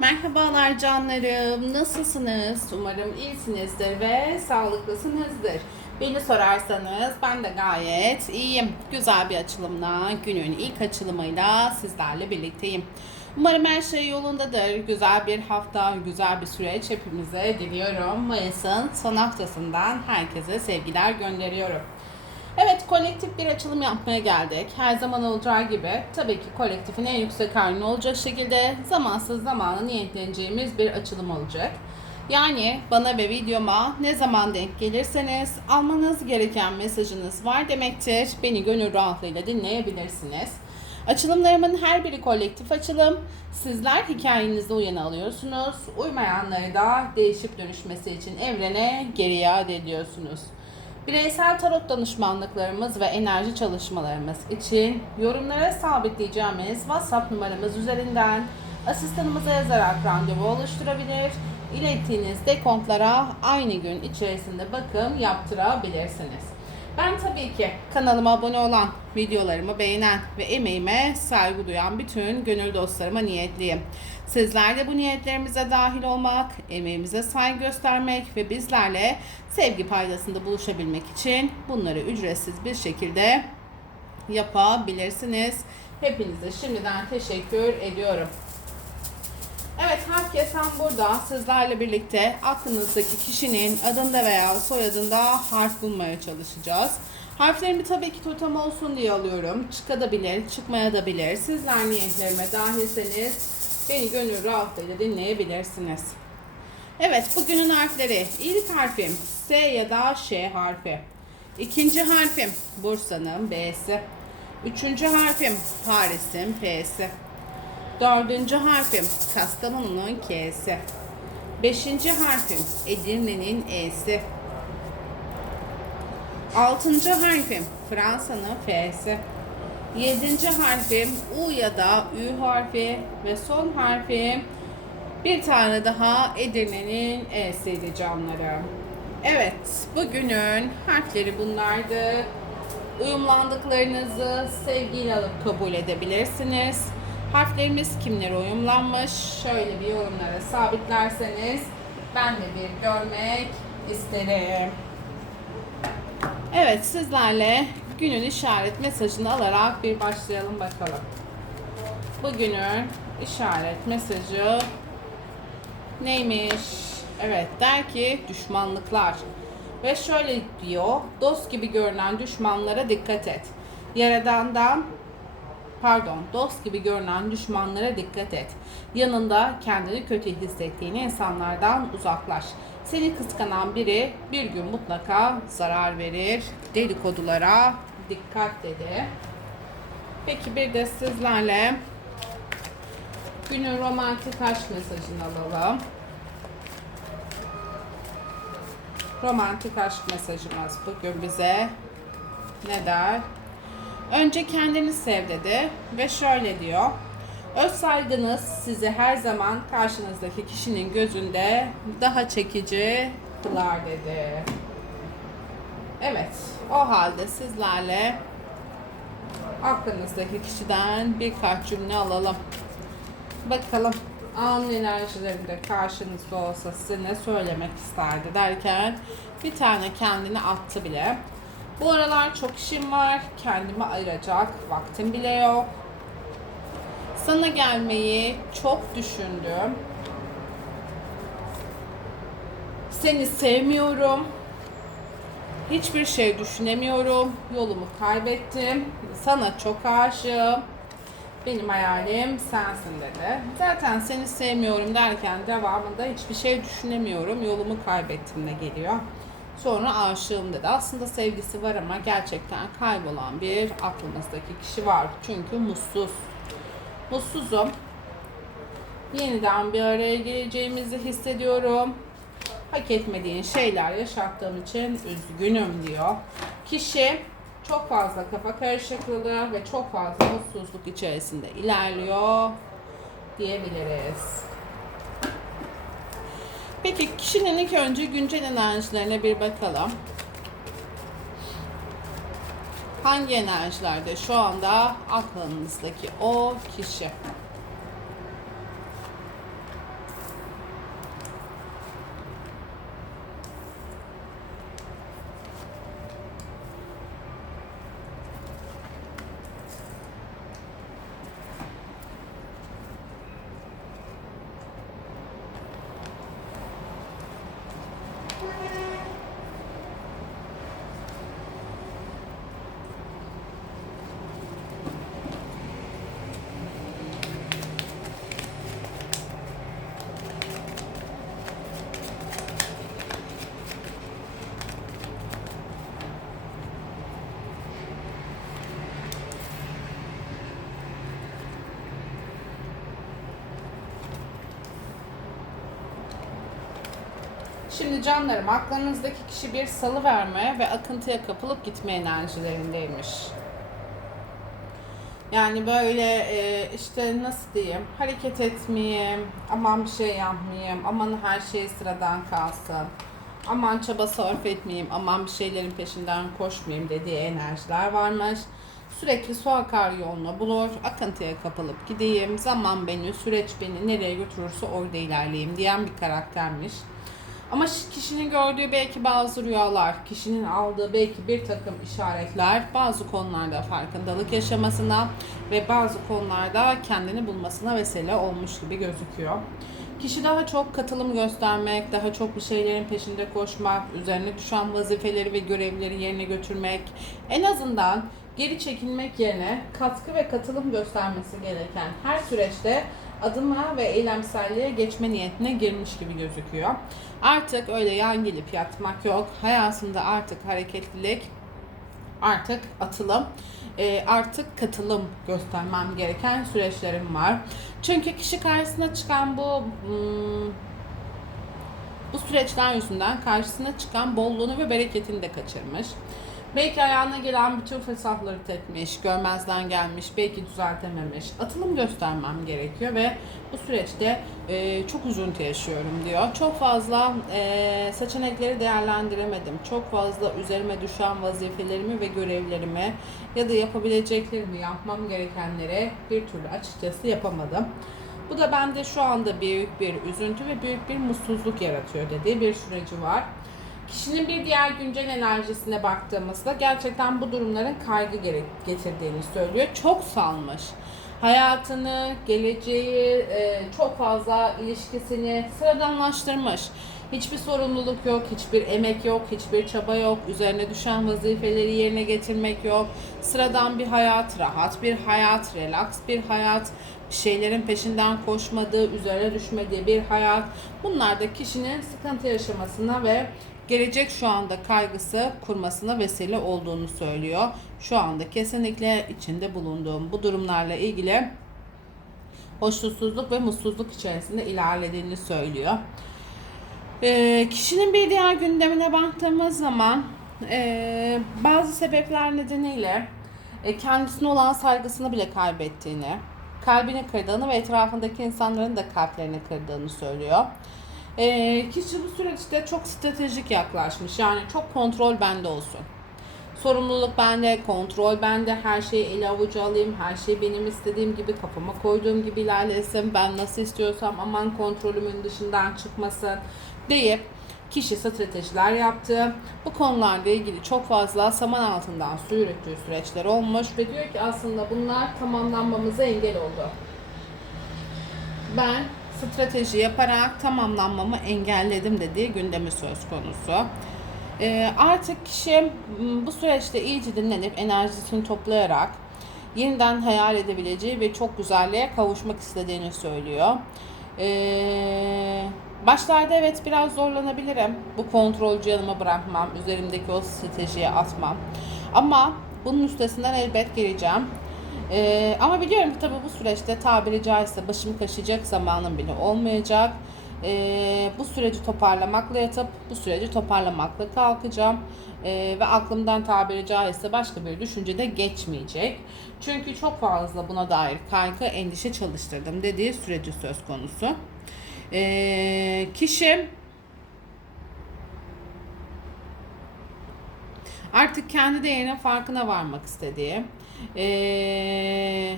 Merhabalar canlarım. Nasılsınız? Umarım iyisinizdir ve sağlıklısınızdır. Beni sorarsanız ben de gayet iyiyim. Güzel bir açılımla, günün ilk açılımıyla sizlerle birlikteyim. Umarım her şey yolundadır. Güzel bir hafta, güzel bir süreç hepimize diliyorum. Mayıs'ın son haftasından herkese sevgiler gönderiyorum. Evet kolektif bir açılım yapmaya geldik. Her zaman olacağı gibi tabii ki kolektifin en yüksek halini olacak şekilde zamansız zamana niyetleneceğimiz bir açılım olacak. Yani bana ve videoma ne zaman denk gelirseniz almanız gereken mesajınız var demektir. Beni gönül rahatlığıyla dinleyebilirsiniz. Açılımlarımın her biri kolektif açılım. Sizler hikayenizde uyanı alıyorsunuz. Uymayanları da değişip dönüşmesi için evrene geri iade ediyorsunuz. Bireysel tarot danışmanlıklarımız ve enerji çalışmalarımız için yorumlara sabitleyeceğimiz WhatsApp numaramız üzerinden asistanımıza yazarak randevu oluşturabilir. İlettiğiniz dekontlara aynı gün içerisinde bakım yaptırabilirsiniz. Ben tabii ki kanalıma abone olan, videolarımı beğenen ve emeğime saygı duyan bütün gönül dostlarıma niyetliyim. Sizler de bu niyetlerimize dahil olmak, emeğimize saygı göstermek ve bizlerle sevgi paydasında buluşabilmek için bunları ücretsiz bir şekilde yapabilirsiniz. Hepinize şimdiden teşekkür ediyorum. Evet herkes hem burada sizlerle birlikte aklınızdaki kişinin adında veya soyadında harf bulmaya çalışacağız. Harflerimi tabii ki totem olsun diye alıyorum. Çıkabilir, çıkmaya da bilir. Sizler niyetlerime dahilseniz beni gönül rahatlığıyla dinleyebilirsiniz. Evet bugünün harfleri. İlk harfim S ya da Ş harfi. İkinci harfim Bursa'nın B'si. Üçüncü harfim Paris'in P'si. Dördüncü harfim Kastamonu'nun K'si. Beşinci harfim Edirne'nin E'si. Altıncı harfim Fransa'nın F'si. Yedinci harfim U ya da Ü harfi ve son harfim bir tane daha Edirne'nin E'siydi canlarım. Evet, bugünün harfleri bunlardı. Uyumlandıklarınızı sevgiyle alıp kabul edebilirsiniz. Harflerimiz kimlere uyumlanmış? Şöyle bir yorumlara sabitlerseniz ben de bir görmek isterim. Evet, sizlerle günün işaret mesajını alarak bir başlayalım bakalım. Bugünün işaret mesajı neymiş? Evet der ki düşmanlıklar. Ve şöyle diyor, dost gibi görünen düşmanlara dikkat et. Yaradandan pardon, dost gibi görünen düşmanlara dikkat et. Yanında kendini kötü hissettiğin insanlardan uzaklaş. Seni kıskanan biri bir gün mutlaka zarar verir. Dedikodulara dikkat dedi. Peki bir de sizlerle günün romantik aşk mesajını alalım. Romantik aşk mesajımız bugün bize ne der? Önce kendini sev dedi ve şöyle diyor. Öz saygınız sizi her zaman karşınızdaki kişinin gözünde daha çekici kılar dedi. Evet, o halde sizlerle aklınızdaki kişiden birkaç cümle alalım. Bakalım an enerjilerinde karşınızda olsa size ne söylemek isterdi derken bir tane kendini attı bile. Bu aralar çok işim var, kendime ayıracak vaktim bile yok. Sana gelmeyi çok düşündüm. Seni sevmiyorum. Hiçbir şey düşünemiyorum. Yolumu kaybettim. Sana çok aşığım. Benim hayalim sensin dedi. Zaten seni sevmiyorum derken devamında hiçbir şey düşünemiyorum. Yolumu kaybettim de geliyor. Sonra aşığım dedi. Aslında sevgisi var ama gerçekten kaybolan bir aklımızdaki kişi var. Çünkü mutsuz. Mutsuzum. Yeniden bir araya geleceğimizi hissediyorum. Hak etmediğin şeyler yaşattığım için üzgünüm diyor. Kişi çok fazla kafa karışıklığı ve çok fazla mutsuzluk içerisinde ilerliyor diyebiliriz. Peki kişinin ilk önce güncel enerjilerine bir bakalım. Hangi enerjilerde şu anda aklınızdaki o kişi? Şimdi canlarım aklınızdaki kişi bir salı verme ve akıntıya kapılıp gitme enerjilerindeymiş. Yani böyle e, işte nasıl diyeyim hareket etmeyeyim, aman bir şey yapmayayım, aman her şey sıradan kalsın, aman çaba sarf etmeyeyim, aman bir şeylerin peşinden koşmayayım dediği enerjiler varmış. Sürekli su akar yolunu bulur, akıntıya kapılıp gideyim, zaman beni, süreç beni nereye götürürse orada ilerleyeyim diyen bir karaktermiş. Ama kişinin gördüğü belki bazı rüyalar, kişinin aldığı belki bir takım işaretler bazı konularda farkındalık yaşamasına ve bazı konularda kendini bulmasına vesile olmuş gibi gözüküyor. Kişi daha çok katılım göstermek, daha çok bir şeylerin peşinde koşmak, üzerine düşen vazifeleri ve görevleri yerine götürmek, en azından geri çekilmek yerine katkı ve katılım göstermesi gereken her süreçte adıma ve eylemselliğe geçme niyetine girmiş gibi gözüküyor. Artık öyle yan gelip yatmak yok. Hayatında artık hareketlilik, artık atılım, e, artık katılım göstermem gereken süreçlerim var. Çünkü kişi karşısına çıkan bu hmm, bu süreçler yüzünden karşısına çıkan bolluğunu ve bereketini de kaçırmış. Belki ayağına gelen bütün fırsatları tepmiş, görmezden gelmiş, belki düzeltememiş. Atılım göstermem gerekiyor ve bu süreçte e, çok üzüntü yaşıyorum diyor. Çok fazla e, seçenekleri değerlendiremedim. Çok fazla üzerime düşen vazifelerimi ve görevlerimi ya da yapabileceklerimi, yapmam gerekenlere bir türlü açıkçası yapamadım. Bu da bende şu anda büyük bir üzüntü ve büyük bir mutsuzluk yaratıyor dediği bir süreci var. Kişinin bir diğer güncel enerjisine baktığımızda gerçekten bu durumların kaygı getirdiğini söylüyor. Çok salmış. Hayatını, geleceği, e, çok fazla ilişkisini sıradanlaştırmış. Hiçbir sorumluluk yok, hiçbir emek yok, hiçbir çaba yok. Üzerine düşen vazifeleri yerine getirmek yok. Sıradan bir hayat, rahat bir hayat, relax bir hayat, bir şeylerin peşinden koşmadığı, üzerine düşmediği bir hayat. Bunlar da kişinin sıkıntı yaşamasına ve gelecek şu anda kaygısı kurmasına vesile olduğunu söylüyor. Şu anda kesinlikle içinde bulunduğum bu durumlarla ilgili hoşnutsuzluk ve mutsuzluk içerisinde ilerlediğini söylüyor. Ee, kişinin bir diğer gündemine baktığımız zaman e, bazı sebepler nedeniyle e, kendisine olan saygısını bile kaybettiğini, kalbini kırdığını ve etrafındaki insanların da kalplerini kırdığını söylüyor. E, kişi bu süreçte çok stratejik yaklaşmış. Yani çok kontrol bende olsun. Sorumluluk bende, kontrol bende, her şeyi ele avuca alayım, her şey benim istediğim gibi, kafama koyduğum gibi ilerlesin, ben nasıl istiyorsam aman kontrolümün dışından çıkmasın deyip kişi stratejiler yaptı. Bu konularla ilgili çok fazla saman altından su yürüttüğü süreçler olmuş ve diyor ki aslında bunlar tamamlanmamıza engel oldu. Ben strateji yaparak tamamlanmamı engelledim dediği gündemi söz konusu. Ee, artık kişi bu süreçte iyice dinlenip enerjisini toplayarak yeniden hayal edebileceği ve çok güzelliğe kavuşmak istediğini söylüyor. Ee, başlarda evet biraz zorlanabilirim. Bu kontrolcü yanıma bırakmam, üzerimdeki o stratejiye atmam. Ama bunun üstesinden elbet geleceğim. Ee, ama biliyorum ki tabii bu süreçte tabiri caizse başımı kaşıyacak zamanım bile olmayacak. Ee, bu süreci toparlamakla yatıp bu süreci toparlamakla kalkacağım. Ee, ve aklımdan tabiri caizse başka bir düşünce de geçmeyecek. Çünkü çok fazla buna dair kaygı, endişe çalıştırdım dediği süreci söz konusu. Ee, kişi artık kendi değerinin farkına varmak istediği, ee,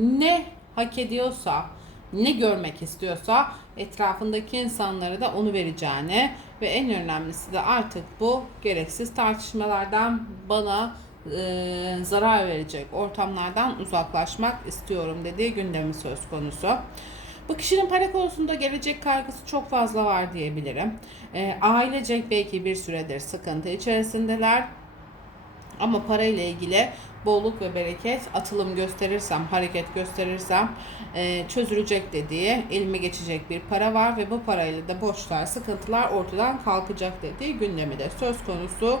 ne hak ediyorsa, ne görmek istiyorsa etrafındaki insanlara da onu vereceğini ve en önemlisi de artık bu gereksiz tartışmalardan bana e, zarar verecek ortamlardan uzaklaşmak istiyorum dediği gündemi söz konusu. Bu kişinin para konusunda gelecek kaygısı çok fazla var diyebilirim. E, ailecek belki bir süredir sıkıntı içerisindeler. Ama parayla ilgili bolluk ve bereket atılım gösterirsem, hareket gösterirsem e, çözülecek dediği, elime geçecek bir para var ve bu parayla da borçlar, sıkıntılar ortadan kalkacak dediği gündemi de söz konusu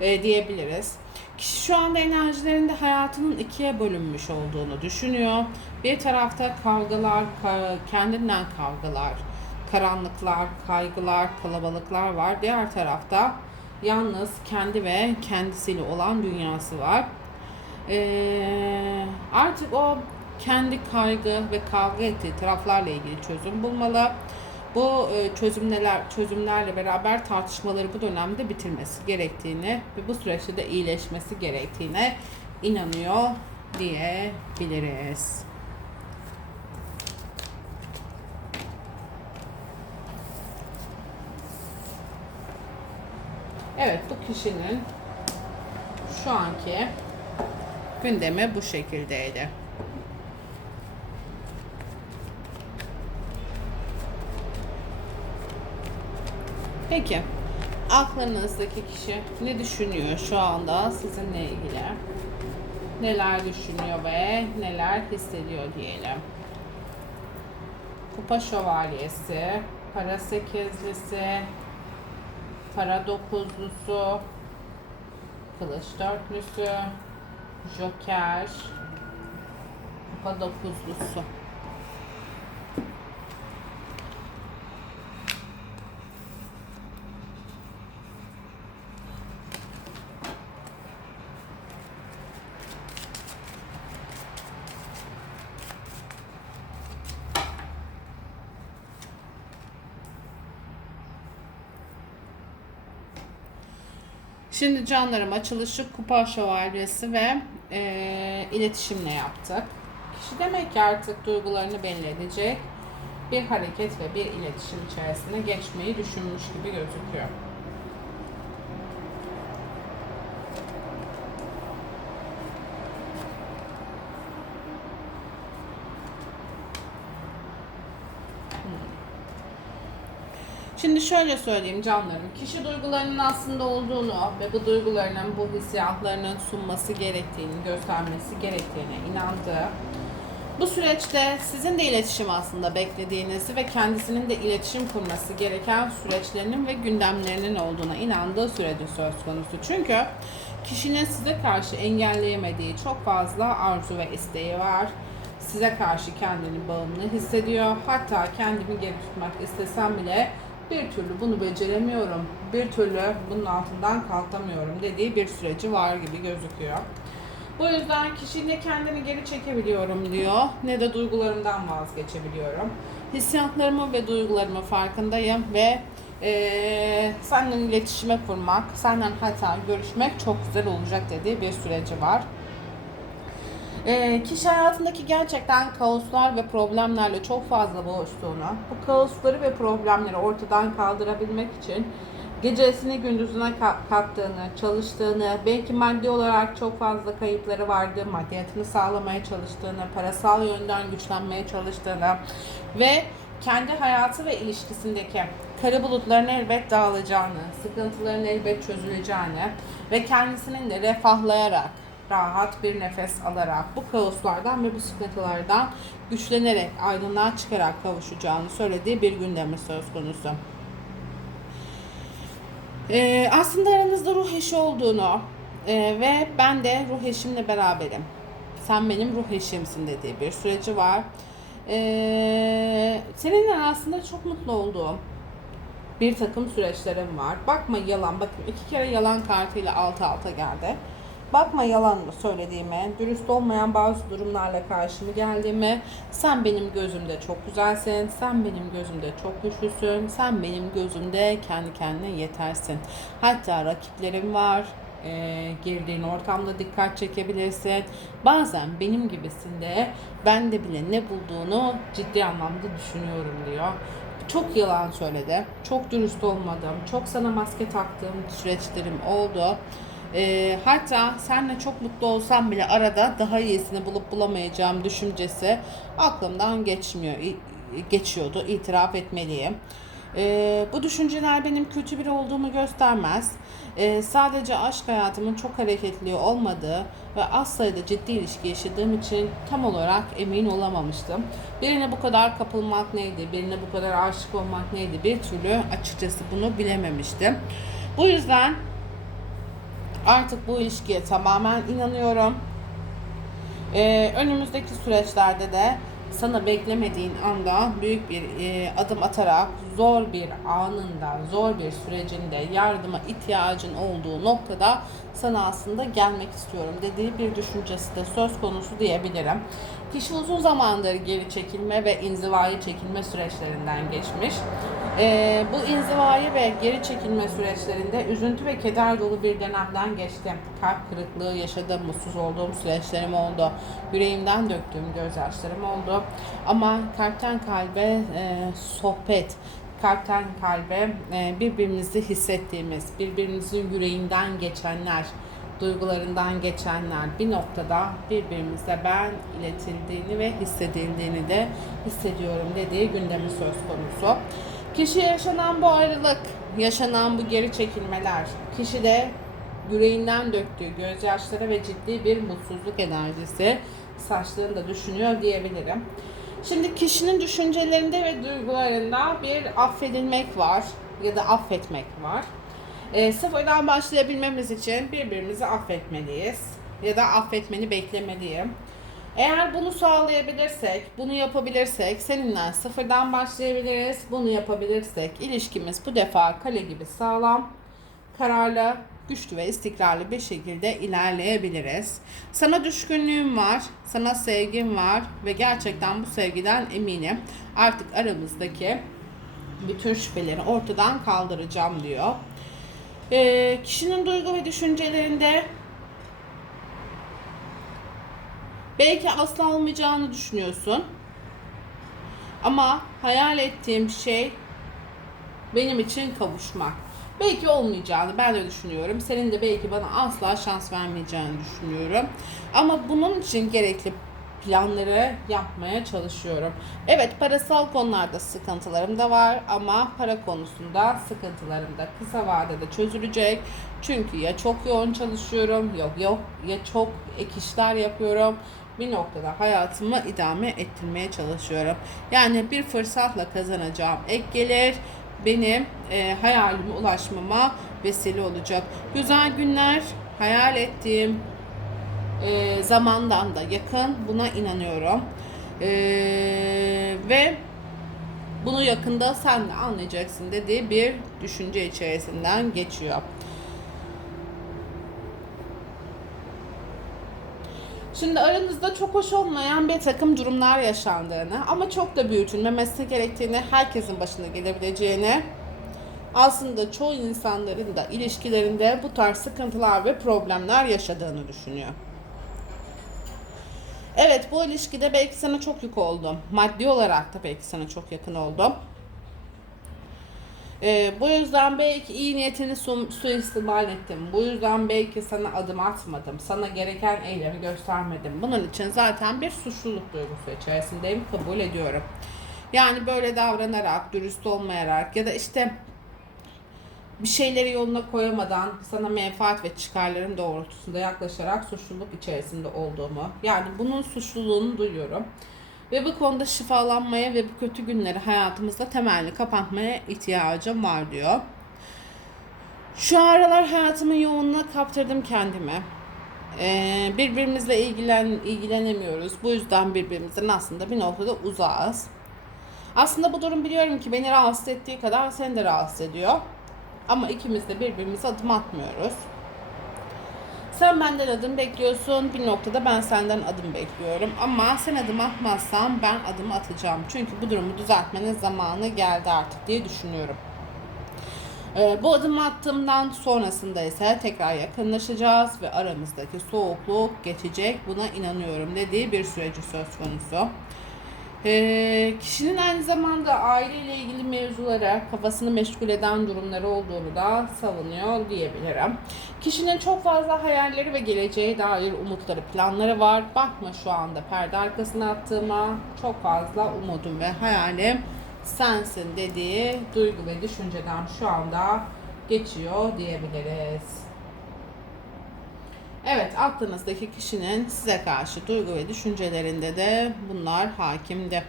e, diyebiliriz. Kişi şu anda enerjilerinde hayatının ikiye bölünmüş olduğunu düşünüyor. Bir tarafta kavgalar, ka- kendinden kavgalar, karanlıklar, kaygılar, kalabalıklar var. Diğer tarafta yalnız kendi ve kendisiyle olan dünyası var. Ee, artık o kendi kaygı ve kavga ettiği taraflarla ilgili çözüm bulmalı. Bu e, çözümler çözümlerle beraber tartışmaları bu dönemde bitirmesi gerektiğini ve bu süreçte de iyileşmesi gerektiğine inanıyor diyebiliriz. Evet bu kişinin şu anki gündemi bu şekildeydi. Peki aklınızdaki kişi ne düşünüyor şu anda sizinle ilgili? Neler düşünüyor ve neler hissediyor diyelim. Kupa şövalyesi, para sekizlisi, para dokuzlusu, kılıç dörtlüsü, joker, kupa dokuzlusu. Şimdi canlarım açılışı kupa şövalyesi ve e, iletişimle yaptık. Kişi demek ki artık duygularını belli edecek bir hareket ve bir iletişim içerisine geçmeyi düşünmüş gibi gözüküyor. Şimdi şöyle söyleyeyim canlarım. Kişi duygularının aslında olduğunu ve bu duygularının, bu hissiyatlarının sunması gerektiğini, göstermesi gerektiğine inandığı, bu süreçte sizin de iletişim aslında beklediğinizi ve kendisinin de iletişim kurması gereken süreçlerinin ve gündemlerinin olduğuna inandığı süreci söz konusu. Çünkü kişinin size karşı engelleyemediği çok fazla arzu ve isteği var size karşı kendini bağımlı hissediyor. Hatta kendimi geri tutmak istesem bile bir türlü bunu beceremiyorum, bir türlü bunun altından kalkamıyorum dediği bir süreci var gibi gözüküyor. Bu yüzden kişi ne kendini geri çekebiliyorum diyor ne de duygularımdan vazgeçebiliyorum. Hissiyatlarımı ve duygularımı farkındayım ve ee, senden iletişime kurmak, senden hatta görüşmek çok güzel olacak dediği bir süreci var. E, kişi hayatındaki gerçekten kaoslar ve problemlerle çok fazla boğuştuğunu, bu kaosları ve problemleri ortadan kaldırabilmek için gecesini gündüzüne kattığını, çalıştığını, belki maddi olarak çok fazla kayıpları vardı, maddiyatını sağlamaya çalıştığını, parasal yönden güçlenmeye çalıştığını ve kendi hayatı ve ilişkisindeki kara bulutların elbet dağılacağını, sıkıntıların elbet çözüleceğini ve kendisinin de refahlayarak, rahat bir nefes alarak bu kaoslardan ve bu sıkıntılardan güçlenerek, aydınlığa çıkarak kavuşacağını söylediği bir gündemi söz konusu. Ee, aslında aranızda ruh eşi olduğunu e, ve ben de ruh eşimle beraberim. Sen benim ruh eşimsin dediği bir süreci var. Ee, seninle aslında çok mutlu olduğum bir takım süreçlerim var. Bakma yalan, bakın iki kere yalan kartıyla alta alta geldi. Bakma yalan mı söylediğime, dürüst olmayan bazı durumlarla karşıma geldiğime, sen benim gözümde çok güzelsin, sen benim gözümde çok güçlüsün, sen benim gözümde kendi kendine yetersin. Hatta rakiplerim var, e, girdiğin ortamda dikkat çekebilirsin. Bazen benim gibisinde ben de bile ne bulduğunu ciddi anlamda düşünüyorum diyor. Çok yalan söyledi, çok dürüst olmadım, çok sana maske taktığım süreçlerim oldu. E, hatta seninle çok mutlu olsam bile arada daha iyisini bulup bulamayacağım düşüncesi aklımdan geçmiyor, geçiyordu. itiraf etmeliyim. E, bu düşünceler benim kötü biri olduğumu göstermez. E, sadece aşk hayatımın çok hareketli olmadığı ve az sayıda ciddi ilişki yaşadığım için tam olarak emin olamamıştım. Birine bu kadar kapılmak neydi, birine bu kadar aşık olmak neydi bir türlü açıkçası bunu bilememiştim. Bu yüzden Artık bu ilişkiye tamamen inanıyorum. Ee, önümüzdeki süreçlerde de sana beklemediğin anda büyük bir e, adım atarak zor bir anında, zor bir sürecinde yardıma ihtiyacın olduğu noktada sana aslında gelmek istiyorum dediği bir düşüncesi de söz konusu diyebilirim. Kişi uzun zamandır geri çekilme ve inzivaya çekilme süreçlerinden geçmiş. E, bu inzivayı ve geri çekilme süreçlerinde üzüntü ve keder dolu bir dönemden geçtim. Kalp kırıklığı yaşadığım, mutsuz olduğum süreçlerim oldu. Yüreğimden döktüğüm gözyaşlarım oldu. Ama kalpten kalbe e, sohbet, kalpten kalbe e, birbirimizi hissettiğimiz, birbirimizin yüreğinden geçenler, duygularından geçenler bir noktada birbirimize ben iletildiğini ve hissedildiğini de hissediyorum dediği gündemi söz konusu. Kişi yaşanan bu ayrılık, yaşanan bu geri çekilmeler, kişi de yüreğinden döktüğü gözyaşları ve ciddi bir mutsuzluk enerjisi saçlarını da düşünüyor diyebilirim. Şimdi kişinin düşüncelerinde ve duygularında bir affedilmek var ya da affetmek var. E, sıfırdan başlayabilmemiz için birbirimizi affetmeliyiz ya da affetmeni beklemeliyim. Eğer bunu sağlayabilirsek, bunu yapabilirsek seninle sıfırdan başlayabiliriz. Bunu yapabilirsek ilişkimiz bu defa kale gibi sağlam, kararlı, güçlü ve istikrarlı bir şekilde ilerleyebiliriz. Sana düşkünlüğüm var, sana sevgim var ve gerçekten bu sevgiden eminim. Artık aramızdaki bütün şüpheleri ortadan kaldıracağım diyor. Ee, kişinin duygu ve düşüncelerinde belki asla olmayacağını düşünüyorsun. Ama hayal ettiğim şey benim için kavuşmak. Belki olmayacağını ben de düşünüyorum. Senin de belki bana asla şans vermeyeceğini düşünüyorum. Ama bunun için gerekli planları yapmaya çalışıyorum. Evet parasal konularda sıkıntılarım da var ama para konusunda sıkıntılarım da kısa vadede çözülecek. Çünkü ya çok yoğun çalışıyorum yok yok ya çok ek işler yapıyorum. Bir noktada hayatımı idame ettirmeye çalışıyorum. Yani bir fırsatla kazanacağım ek gelir benim e, hayalime ulaşmama vesile olacak. Güzel günler hayal ettiğim e, zamandan da yakın buna inanıyorum. E, ve bunu yakında sen de anlayacaksın dediği bir düşünce içerisinden geçiyor. Şimdi aranızda çok hoş olmayan bir takım durumlar yaşandığını ama çok da büyütülmemesi gerektiğini, herkesin başına gelebileceğini, aslında çoğu insanların da ilişkilerinde bu tarz sıkıntılar ve problemler yaşadığını düşünüyor. Evet bu ilişkide belki sana çok yük oldum. Maddi olarak da belki sana çok yakın oldum. Ee, bu yüzden belki iyi niyetini su, suistimal ettim. Bu yüzden belki sana adım atmadım. Sana gereken eylemi göstermedim. Bunun için zaten bir suçluluk duygusu içerisindeyim. Kabul ediyorum. Yani böyle davranarak, dürüst olmayarak ya da işte bir şeyleri yoluna koyamadan sana menfaat ve çıkarların doğrultusunda yaklaşarak suçluluk içerisinde olduğumu yani bunun suçluluğunu duyuyorum. Ve bu konuda şifalanmaya ve bu kötü günleri hayatımızda temelli kapatmaya ihtiyacım var diyor. Şu aralar hayatımın yoğunluğuna kaptırdım kendimi. Ee, birbirimizle ilgilen ilgilenemiyoruz. Bu yüzden birbirimizden aslında bir noktada uzağız. Aslında bu durum biliyorum ki beni rahatsız ettiği kadar seni de rahatsız ediyor. Ama ikimiz de birbirimize adım atmıyoruz. Sen benden adım bekliyorsun. Bir noktada ben senden adım bekliyorum. Ama sen adım atmazsan ben adım atacağım. Çünkü bu durumu düzeltmenin zamanı geldi artık diye düşünüyorum. Ee, bu adım attığımdan sonrasında ise tekrar yakınlaşacağız ve aramızdaki soğukluk geçecek. Buna inanıyorum dediği bir süreci söz konusu. Ee, kişinin aynı zamanda aileyle ilgili mevzulara kafasını meşgul eden durumları olduğunu da savunuyor diyebilirim. Kişinin çok fazla hayalleri ve geleceğe dair umutları, planları var. Bakma şu anda perde arkasına attığıma çok fazla umudum ve hayalim sensin dediği duygu ve düşünceden şu anda geçiyor diyebiliriz. Evet, aklınızdaki kişinin size karşı duygu ve düşüncelerinde de bunlar hakimdi.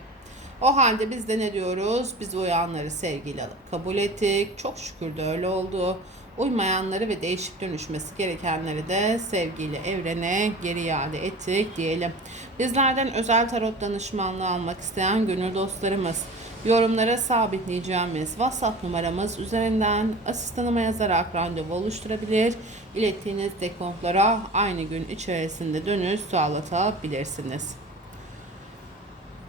O halde biz de ne diyoruz? Biz uyanları sevgiyle alıp kabul ettik. Çok şükür de öyle oldu. Uymayanları ve değişik dönüşmesi gerekenleri de sevgiyle evrene geri iade ettik diyelim. Bizlerden özel tarot danışmanlığı almak isteyen gönül dostlarımız yorumlara sabitleyeceğimiz WhatsApp numaramız üzerinden asistanıma yazarak randevu oluşturabilir. İlettiğiniz dekontlara aynı gün içerisinde dönüş sağlatabilirsiniz.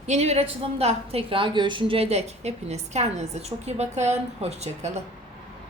Yeni bir açılımda tekrar görüşünceye dek hepiniz kendinize çok iyi bakın. Hoşçakalın.